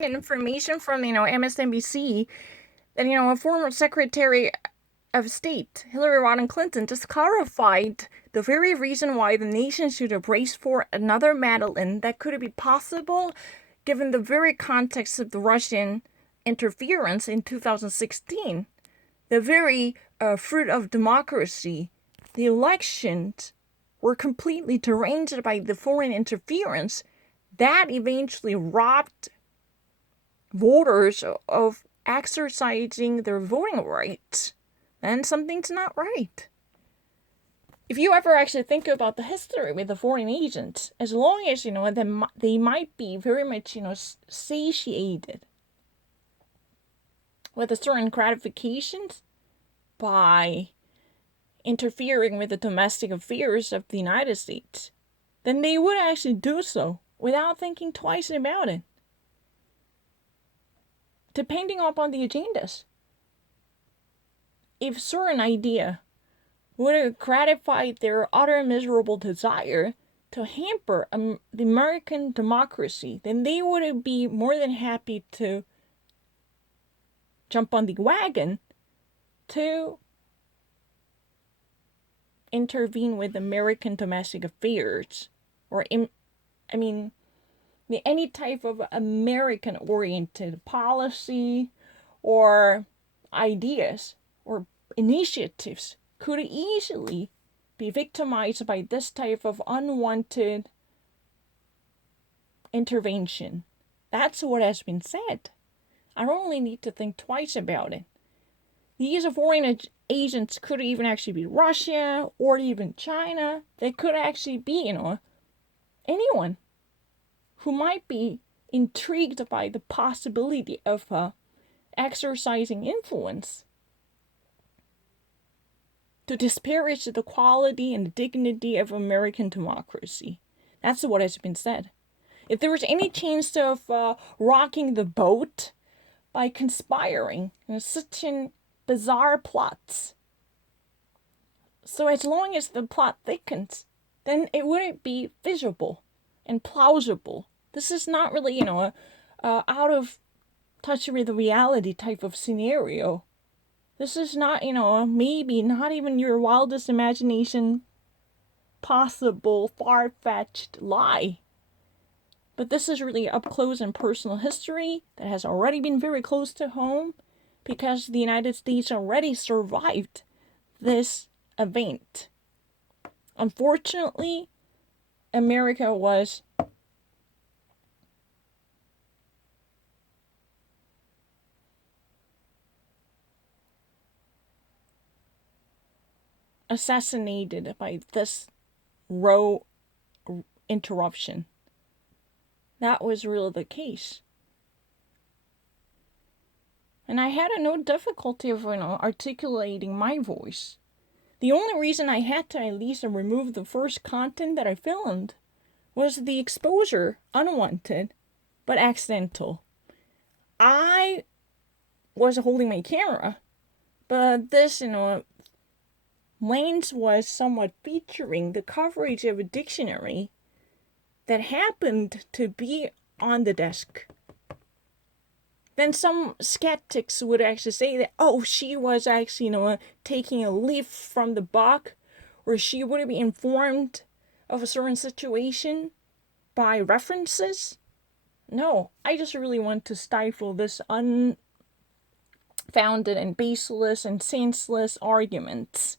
information from, MSNBC that, a former Secretary of State, Hillary Rodham Clinton, just clarified the very reason why the nation should have braced for another Madeline that could be possible given the very context of the Russian interference in 2016. The very fruit of democracy, the elections were completely deranged by the foreign interference that eventually robbed voters of exercising their voting rights. Then something's not right. If you ever actually think about the history with the foreign agents, as long as, they might be very much, satiated with a certain gratifications by interfering with the domestic affairs of the United States, then they would actually do so without thinking twice about it, depending upon the agendas. If certain idea would have gratified their utter miserable desire to hamper the American democracy, then they would be more than happy to jump on the wagon to intervene with American domestic affairs, or any type of American-oriented policy or ideas or initiatives could easily be victimized by this type of unwanted intervention. That's what has been said. I don't really need to think twice about it. These foreign agents could even actually be Russia or even China. They could actually be, anyone who might be intrigued by the possibility of exercising influence to disparage the quality and dignity of American democracy. That's what has been said. If there was any chance of rocking the boat by conspiring in such an bizarre plots, so as long as the plot thickens, then it wouldn't be visible and plausible. This is not really, a out of touch with the reality type of scenario. This is not, maybe not even your wildest imagination possible far-fetched lie. But this is really up close and personal history that has already been very close to home because the United States already survived this event. Unfortunately, America was assassinated by this row interruption. That was really the case. And I had no difficulty of, articulating my voice. The only reason I had to at least remove the first content that I filmed was the exposure, unwanted, but accidental. I was holding my camera, but this, lens was somewhat featuring the coverage of a dictionary that happened to be on the desk. Then some skeptics would actually say that, she was actually, taking a leaf from the book, or she would be informed of a certain situation by references. No, I just really want to stifle this unfounded and baseless and senseless arguments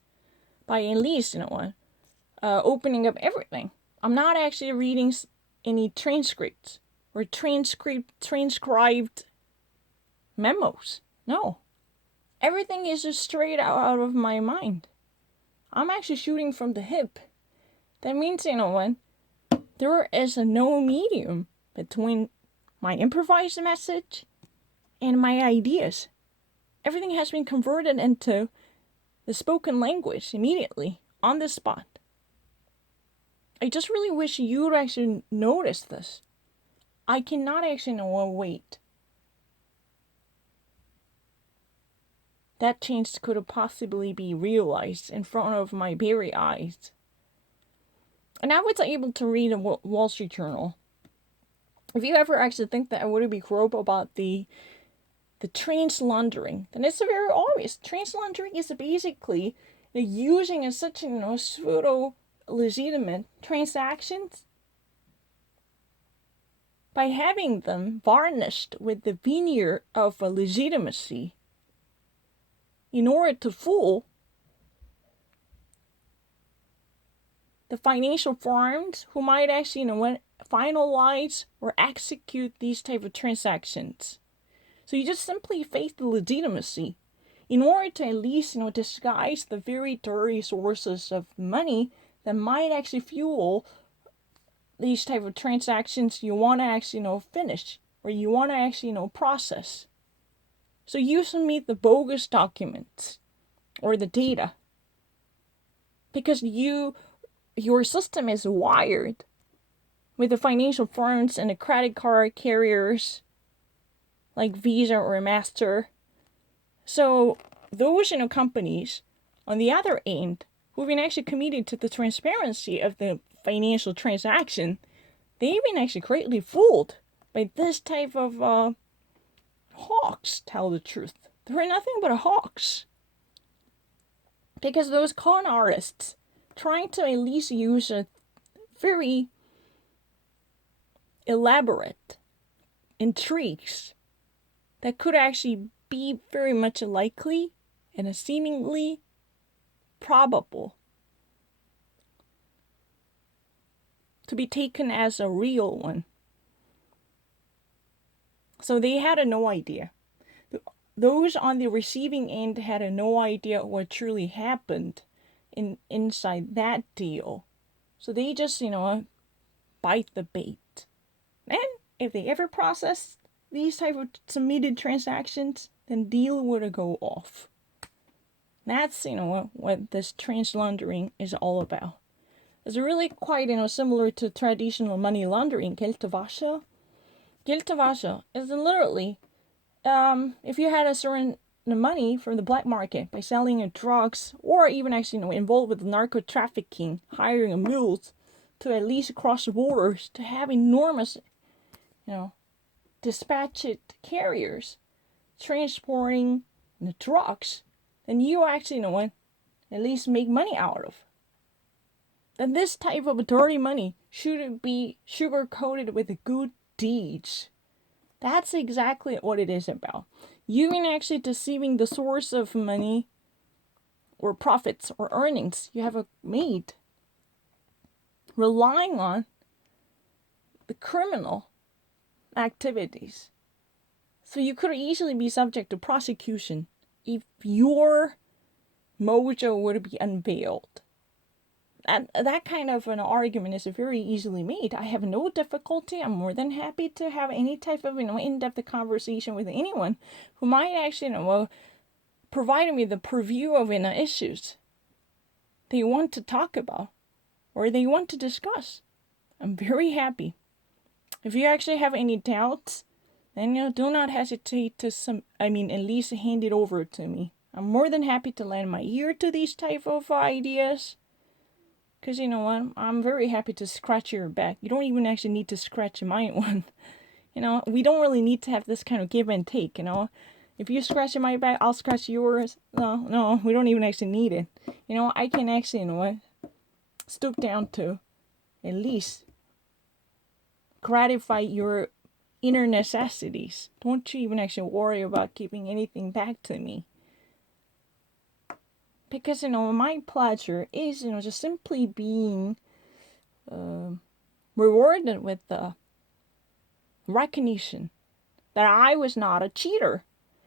by at least, opening up everything. I'm not actually reading any transcripts or transcribed memos. No. Everything is just straight out of my mind. I'm actually shooting from the hip. That means, there is no medium between my improvised message and my ideas. Everything has been converted into the spoken language immediately, on the spot. I just really wish you would actually notice this. I cannot actually wait. That change could possibly be realized in front of my very eyes. And I was able to read a Wall Street Journal if you ever actually think that I would be grope about the trans laundering, then it's very obvious. Trans laundering is basically using a such pseudo legitimate transactions by having them varnished with the veneer of legitimacy in order to fool the financial firms who might actually finalize or execute these type of transactions. So you just simply fake the legitimacy in order to at least disguise the very dirty sources of money that might actually fuel these type of transactions you want to actually finish, or you want to actually process. So you submit the bogus documents or the data because your system is wired with the financial firms and the credit card carriers like Visa or Master. So those companies on the other end who've been actually committed to the transparency of the financial transaction, they've been actually greatly fooled by this type of hawks, tell the truth. They're nothing but hawks. Because those con artists trying to at least use a very elaborate intrigues that could actually be very much likely and a seemingly probable to be taken as a real one. So they had no idea. Those on the receiving end had no idea what truly happened inside that deal. So they just, bite the bait. And if they ever process these type of submitted transactions, then deal would go off. That's, what this trans laundering is all about. It's really quite, similar to traditional money laundering, geldwäsche. Geldwäsche is literally, if you had a certain money from the black market by selling drugs, or even actually involved with narco trafficking, hiring mules to at least cross borders to have enormous, dispatched carriers transporting the drugs, then you actually at least make money out of. Then this type of dirty money shouldn't be sugar coated with good deeds. That's exactly what it is about. You ain't actually deceiving the source of money or profits or earnings you have made, relying on the criminal activities. So you could easily be subject to prosecution if your mojo were to be unveiled. That kind of an argument is very easily made. I have no difficulty. I'm more than happy to have any type of in-depth conversation with anyone who might actually provide me the purview of issues they want to talk about or they want to discuss. I'm very happy. If you actually have any doubts, then do not hesitate to at least hand it over to me. I'm more than happy to lend my ear to these type of ideas. Because you know what? I'm very happy to scratch your back. You don't even actually need to scratch my one. We don't really need to have this kind of give and take, If you scratch my back, I'll scratch yours. No, we don't even actually need it. I can actually, stoop down to at least gratify your inner necessities. Don't you even actually worry about keeping anything back to me. Because, my pleasure is, just simply being rewarded with the recognition that I was not a cheater.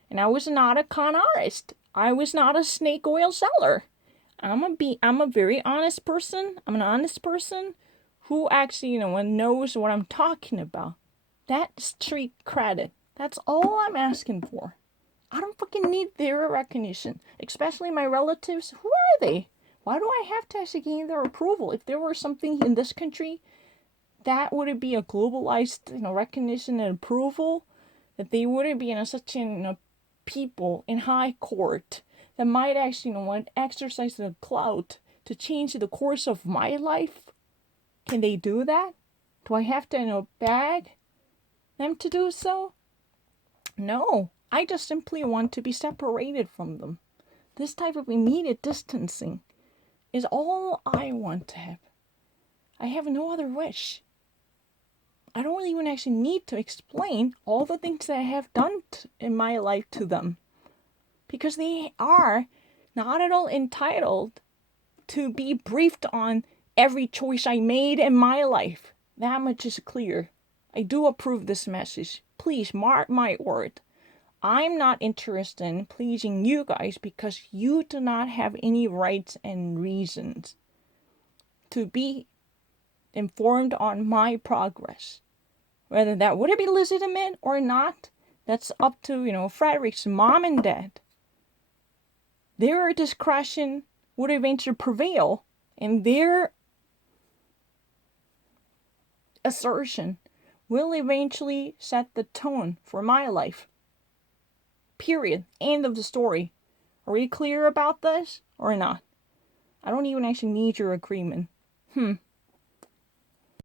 And I was not a con artist. I was not a snake oil seller. I'm a very honest person. I'm an honest person who actually, knows what I'm talking about. That's street credit. That's all I'm asking for. I don't fucking need their recognition. Especially my relatives. Who are they? Why do I have to actually gain their approval? If there were something in this country that would be a globalized, recognition and approval, that they wouldn't be such people in high court that might actually, exercise the clout to change the course of my life. Can they do that? Do I have to, beg them to do so? No, I just simply want to be separated from them. This type of immediate distancing is all I want to have. I have no other wish. I don't even actually need to explain all the things that I have done in my life to them, because they are not at all entitled to be briefed on every choice I made in my life. That much is clear. I do approve this message. Please mark my word. I'm not interested in pleasing you guys because you do not have any rights and reasons to be informed on my progress. Whether that would be legitimate or not, that's up to, Frederick's mom and dad. Their discretion would eventually prevail, and their assertion will eventually set the tone for my life. Period. End of the story. Are we clear about this or not? I don't even actually need your agreement.